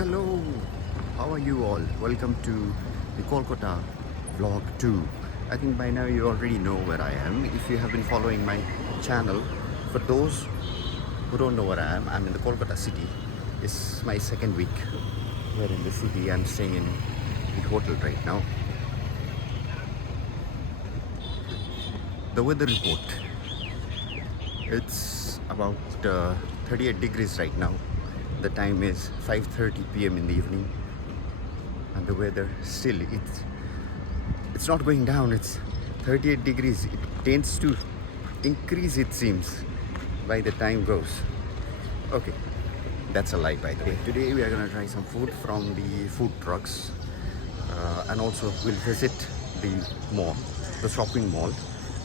Hello, how are you all? Welcome to the Kolkata Vlog 2. I think by now you already know where I am. If you have been following my channel, for those who don't know where I am, I'm in the Kolkata city. It's my second week here in the city. I'm staying in the hotel right now. The weather report. It's about 38 degrees right now. The time is 5:30 p.m. in the evening, and the weather still it's not going down. It's 38 degrees. It tends to increase, it seems, by the time goes. Okay, that's a lie, by the way. Today we are gonna try some food from the food trucks, and also we'll visit the mall, the shopping mall,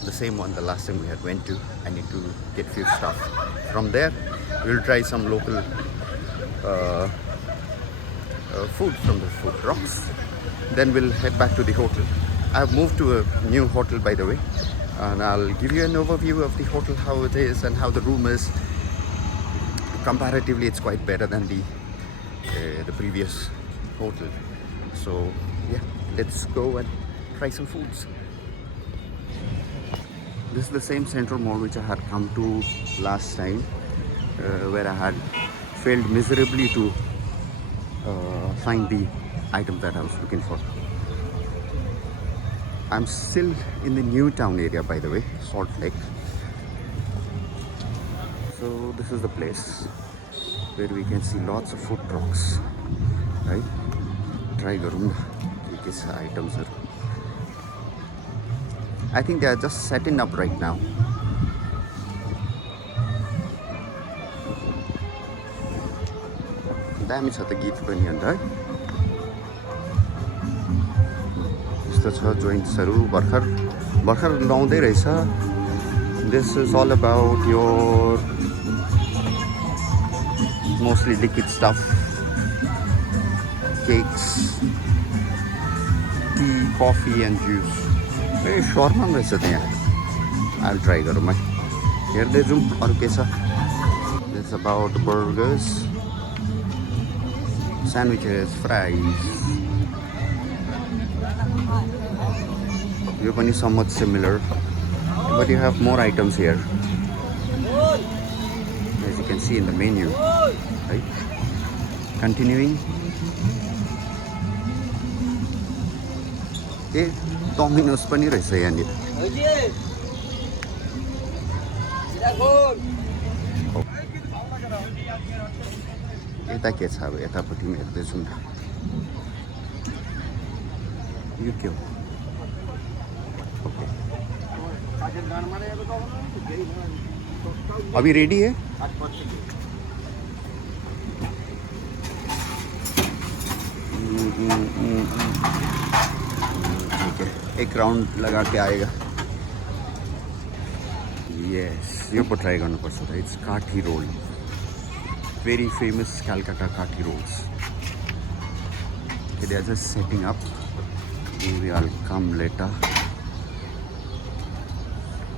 the same one the last time we had went to. I need to get few stuff from there. We'll try some local food from the food trucks. Then we'll head back to the hotel. I've moved to a new hotel, by the way, and I'll give you an overview of the hotel, how it is and how the room is. Comparatively, it's quite better than the previous hotel. So yeah, let's go and try some foods. This is the same central mall which I had come to last time, where I had failed miserably to find the item that I was looking for. I'm still in the new town area, by the way, Salt Lake. So this is the place where we can see lots of food trucks, right? Try garunda. These items are, I think they are just setting up right now. दामी छ त gift पनि अन्त है यस्तो छ जोइन्ट्सहरू भर्खर लाउँदै रहेछ. This is all about your mostly liquid stuff, cakes, tea, coffee and juice. ए शर्मा रहेछ त यहाँ. I'll try गरौँ है. हेर्दै जाउँ अरू के छ. This is about burgers, sandwiches, fries. You have somewhat similar, but you have more items here, as you can see in the menu, right? Continuing. Okay, Domino's pani रहेछ यहाँनिर. यता के छ अब यतापट्टि पनि हेर्दैछौँ न. यो के हो? अभी रेडी है? ठीक है, एक राउंड लगा के आएगा. यस, यो पो ट्राई गर्नुपर्छ त. इट्स काठी role. Very famous Calcutta kathi rolls. Okay, they are just setting up. Maybe I'll come later.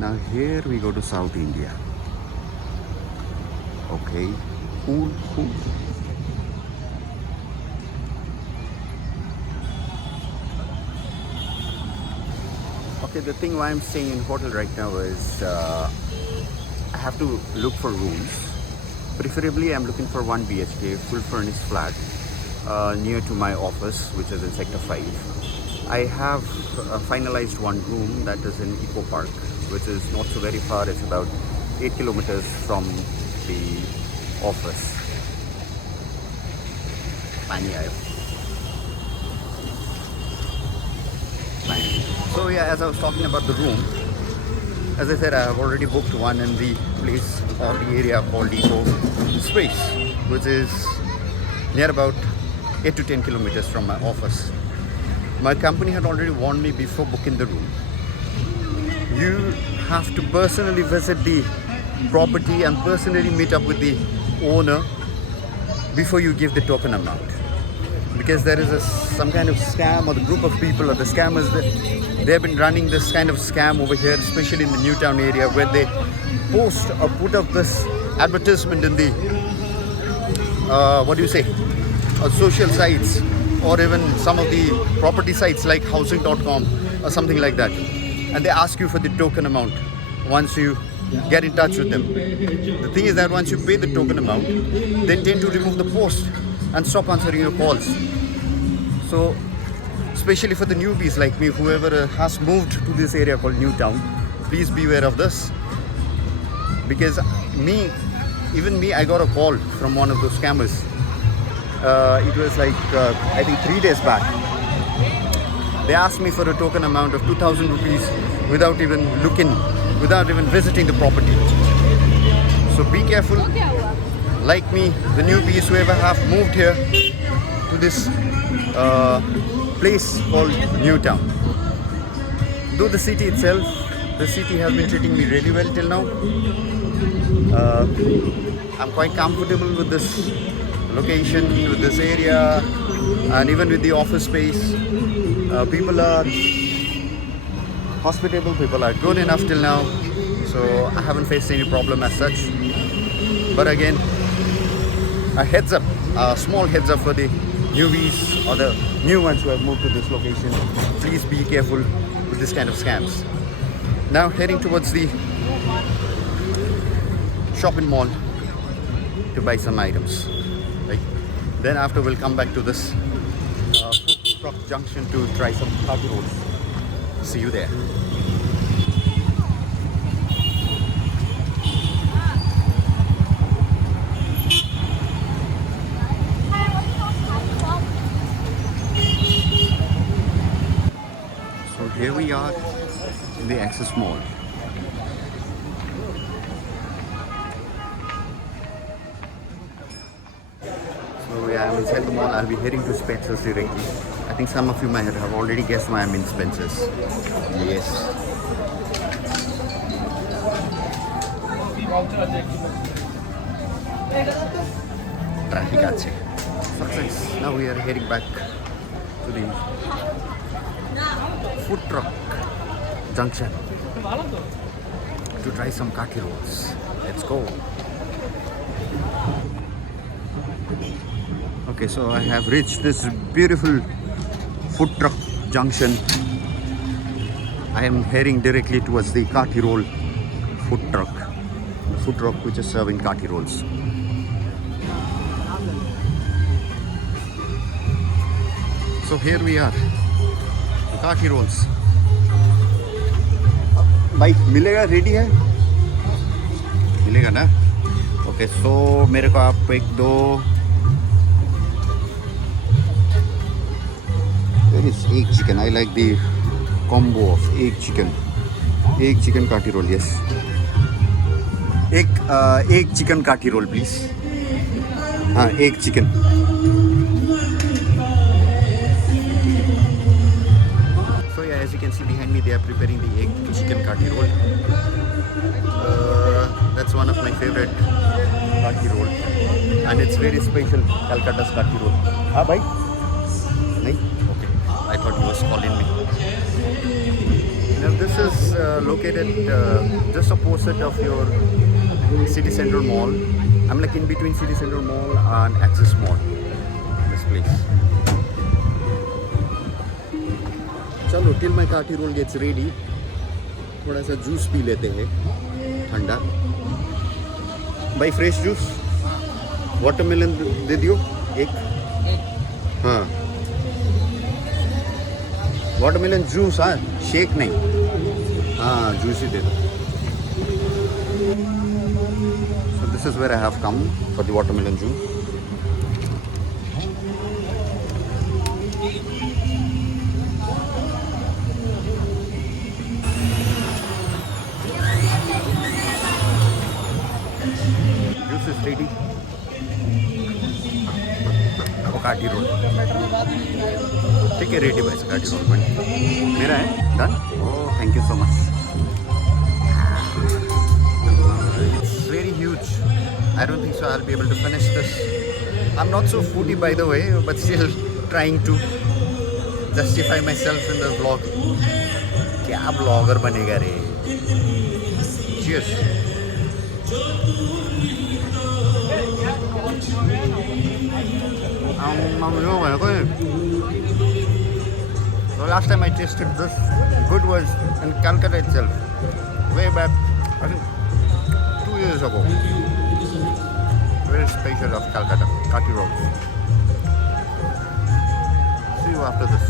Now here we go to South India. Okay, cool. Okay, the thing why I'm staying in hotel right now is I have to look for rooms. Preferably, I'm looking for 1 BHK, full furnished flat, near to my office, which is in Sector 5. I have finalized one room that is in Eco Park, which is not so very far. It's about 8 kilometers from the office. So yeah, as I was talking about the room, as I said, I have already booked one in the place or the area called Eco Space, which is near about 8 to 10 kilometers from my office. My company had already warned me before booking the room. You have to personally visit the property and personally meet up with the owner before you give the token amount. Because there is some kind of scam, or the group of people or the scammers that they have been running this kind of scam over here, especially in the Newtown area, where they post or put up this advertisement in the social sites or even some of the property sites like housing.com or something like that, and they ask you for the token amount once you get in touch with them. The thing is that once you pay the token amount, they tend to remove the post and stop answering your calls. So especially for the newbies like me, whoever has moved to this area called Newtown, please be aware of this, because even me, I got a call from one of those scammers. It was like I think 3 days back. They asked me for a token amount of 2,000 rupees without even visiting the property. So be careful. Like me, the newbies, whoever have moved here to this place called Newtown. Though the city itself, the city has been treating me really well till now. I'm quite comfortable with this location, with this area, and even with the office space. People are hospitable, people are good enough till now, so I haven't faced any problem as such. But again, a small heads up for the newbies or the new ones who have moved to this location. Please be careful with this kind of scams. Now heading towards the shopping mall to buy some items. Right? Then after we'll come back to this food truck junction to try some khaki rolls. See you there. So here we are in the Access Mall. So yeah, I'm inside the mall. I'll be heading to Spencer's directly. I think some of you might have already guessed why I'm in Spencer's. Yes. Traffic ache. Success. Now we are heading back to the food truck junction to try some khaki rolls. Let's go. Okay, so I have reached this beautiful food truck junction. I am heading directly towards the khaki roll food truck. The food truck which is serving khaki rolls. So here we are, the khaki rolls. भाई मिलेगा, ready है? मिलेगा ना? Okay, सो मेरे को आप एक दो, there is egg chicken. I like the combo of egg chicken khaki roll. Yes, egg chicken khaki roll, please. Egg chicken. So yeah, as you can see behind me, they are preparing the egg chicken khaki roll. That's one of my favorite khaki roll, and it's very special Kolkata's khaki roll. Bhai? Nahi? Okay. I thought he was calling me. Now this is located just opposite of your City Central Mall. I'm like in between City Central Mall and Access Mall. This place. चलो, till my khaki roll gets ready, थोड़ा सा juice P लेते हैं ठंडा. भाई fresh juice, watermelon दे दियो एक. हाँ, वाटरमेलन जूस. हाँ, शेक नहीं. हाँ, जूस ही दे दो. So this is where I have come for the watermelon juice. Juice is ready. काटी रोल ठीक है, रेडी भाई. काटी रोल बन मेरा है. Done. Oh, thank you so much. It's very huge. I don't think so I'll be able to finish this. I'm not so foodie by the way, but still trying to justify myself in the vlog. क्या blogger बनेगा रे. Cheers. The last time I tasted this good was in Calcutta itself, way back, I think 2 years ago. Very special of Calcutta, Kati rolls. See you after this.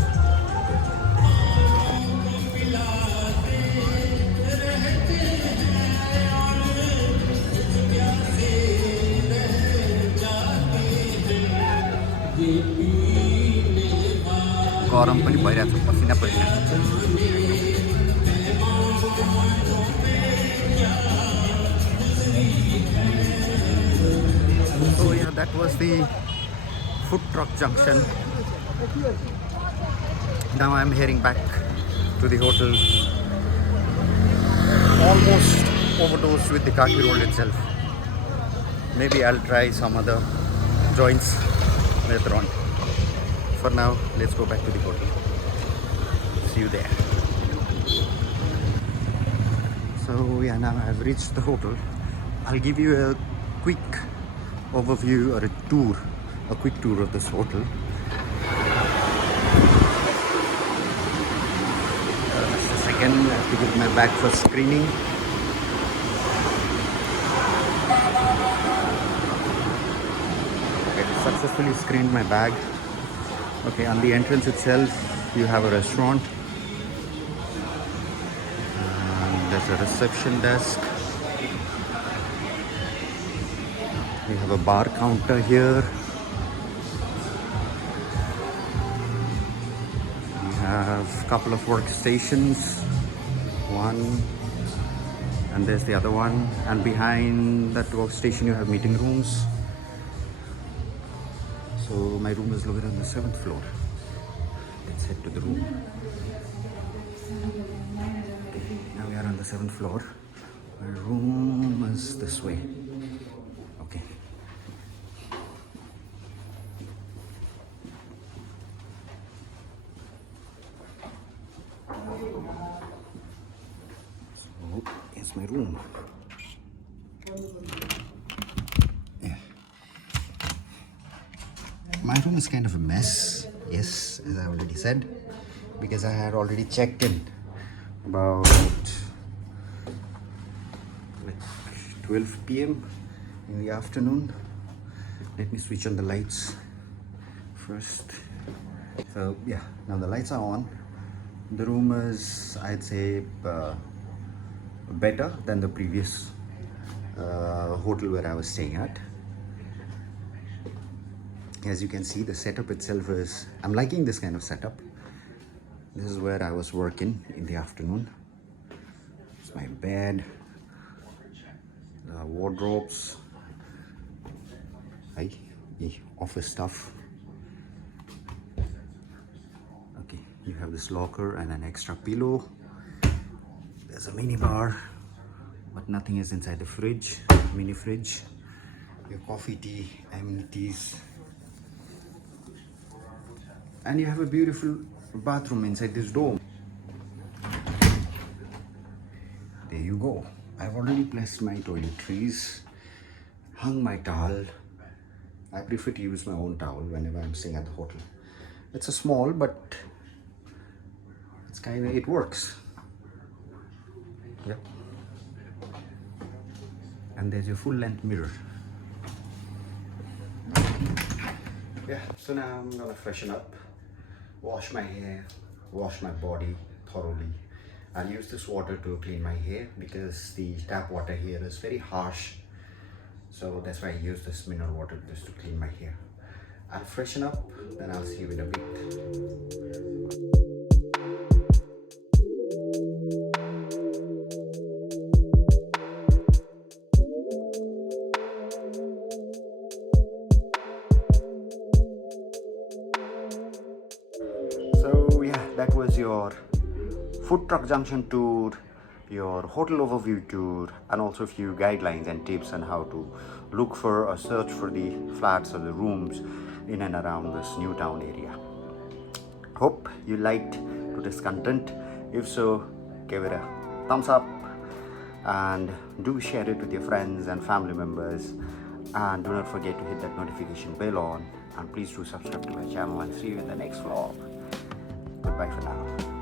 गरम पनि भइरहेको छ पसिना पसिना So yeah, that was the food truck junction. Now I'm heading back to the hotel. Almost overdosed with the kaki roll itself. Maybe I'll try some other joints later on. For now, let's go back to the hotel. See you there. So yeah, now I've reached the hotel. I'll give you a quick overview or a quick tour of this hotel. Just a second, I have to get my bag for screening. Okay, successfully screened my bag. Okay, on the entrance itself, you have a restaurant. And there's a reception desk. We have a bar counter here. We have a couple of workstations. One, and there's the other one. And behind that workstation, you have meeting rooms. So my room is located on the 7th floor. Let's head to the room. Okay, now we are on the 7th floor. My room is this way. Okay. So here's my room. My room is kind of a mess, yes, as I already said, because I had already checked in about 12 p.m. in the afternoon. Let me switch on the lights first. So yeah, now the lights are on. The room is, I'd say, better than the previous hotel where I was staying at. As you can see, the setup itself is, I'm liking this kind of setup. This is where I was working in the afternoon. It's my bed, wardrobes, office stuff. Okay, you have this locker and an extra pillow. There's a mini bar, but nothing is inside the fridge, mini fridge. Your coffee, tea, amenities. And you have a beautiful bathroom inside this dome. There you go. I've already placed my toiletries, hung my towel. I prefer to use my own towel whenever I'm staying at the hotel. It's a small, but it works. Yep. And there's your full length mirror. Yeah, so now I'm gonna freshen up, wash my hair, wash my body thoroughly. I'll use this water to clean my hair because the tap water here is very harsh. So that's why I use this mineral water just to clean my hair. I'll freshen up, then I'll see you in a bit. So yeah, that was your food truck junction tour, your hotel overview tour, and also a few guidelines and tips on how to look for or search for the flats or the rooms in and around this new town area. Hope you liked today's content. If so, give it a thumbs up and do share it with your friends and family members, and do not forget to hit that notification bell on and please do subscribe to my channel and see you in the next vlog. Goodbye for now.